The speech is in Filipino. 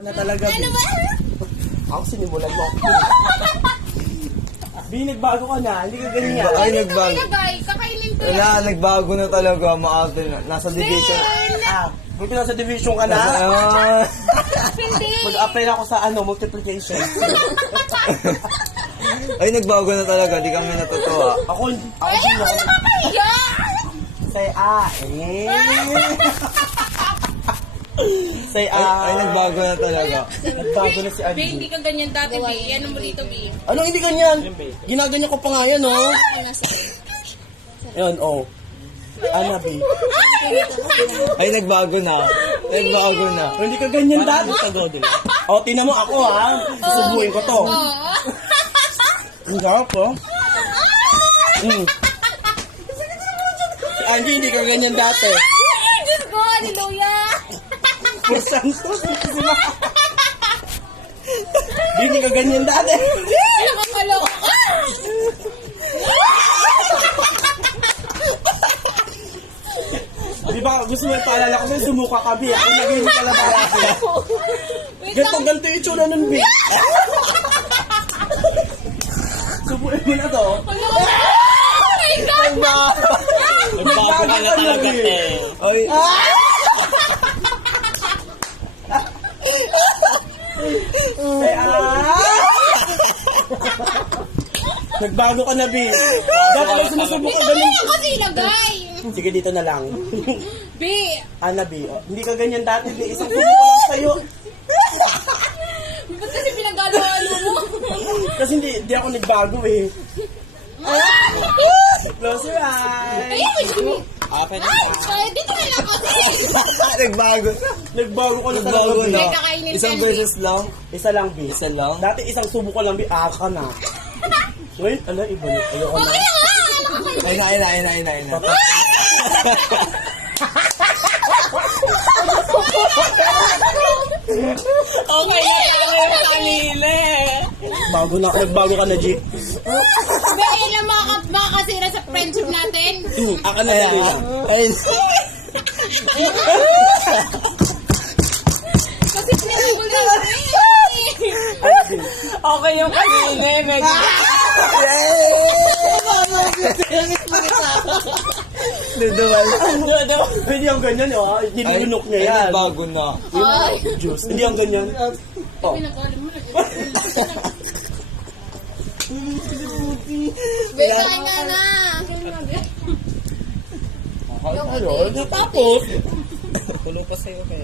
Na talaga, Ano B. ba? Ako sinimulan mo. B, nagbago ka na. Hindi ka ganyan. Ay, nagbago. Kakainin ko Wala, nagbago na talaga. Maarte na. Nasa division. Buti na sa division ka na. Ah, Hindi. Mag-apply ako sa multiplication. ay, nagbago na talaga. Di kami natutuwa. Ako Ay, sino? ako nakakahiya. Say Say Ay, nagbago na talaga. Nagbago na si Be, Adi. hindi ka ganyan dati, Be. Ano mo dito, Be? Anong hindi ganyan? Ginaganyan ko pa nga yan, oh. Yan, oh. Ana, B. Ay, nagbago na. Nagbago na. Hindi ka ganyan dati. Oh, tinan mo ako, ha. Susubuhin ko to. Oo. Ang sarap, oh. Si Angie, hindi ka ganyan dati. Ay, Diyos ko, hallelujah. Por Santos, hindi ka ganyan dati. Nakakaloka ka. Di ba, gusto mo ipaalala ko sa'yo, sumuka ka, B. Ako naging kalabas. Wait Ganto lang. yung itsura nun, B. Subuhin mo na to. Oh my God. Nagbago ka na talaga, Ay, Nagbago ka na, B. Dapat ang sumusubok ka ganun. Ako sinagay. Sige, dito na lang. Be, Ana, B. Oh, hindi ka ganyan dati, B. Isang subo ko lang sa'yo. ba't kasi pinagalo-alo mo? Kasi hindi ako nagbago, eh. Close your eyes. Ay, ako Jimmy. Open Ay, dito na lang kasi. nagbago. Nagbago ko na talaga, Nagbago B. na. May kakainin Isang ka, beses lang. Isa lang, B. Isa lang. Dati isang subo ko lang, B. Ka na. Ngayon, ala, iba na. Ayoko na. Okay na nga. Ay na. Okay na kami kanina. Nagbago ka na, G. Be, ilang makakasira sa friendship natin. Aka na yan. Ay, Kasi pinagulit Okay yung kanina, medyo. Duduwal. Hindi ang ganyan, oh. Nilunok niya Ay, yan. nagbago na. Ay, Juice. Hindi ang ganyan. Oh. pinakalim mo na. Be, kain nga na. Ayun, tapos. Tulo pa sa'yo kayo.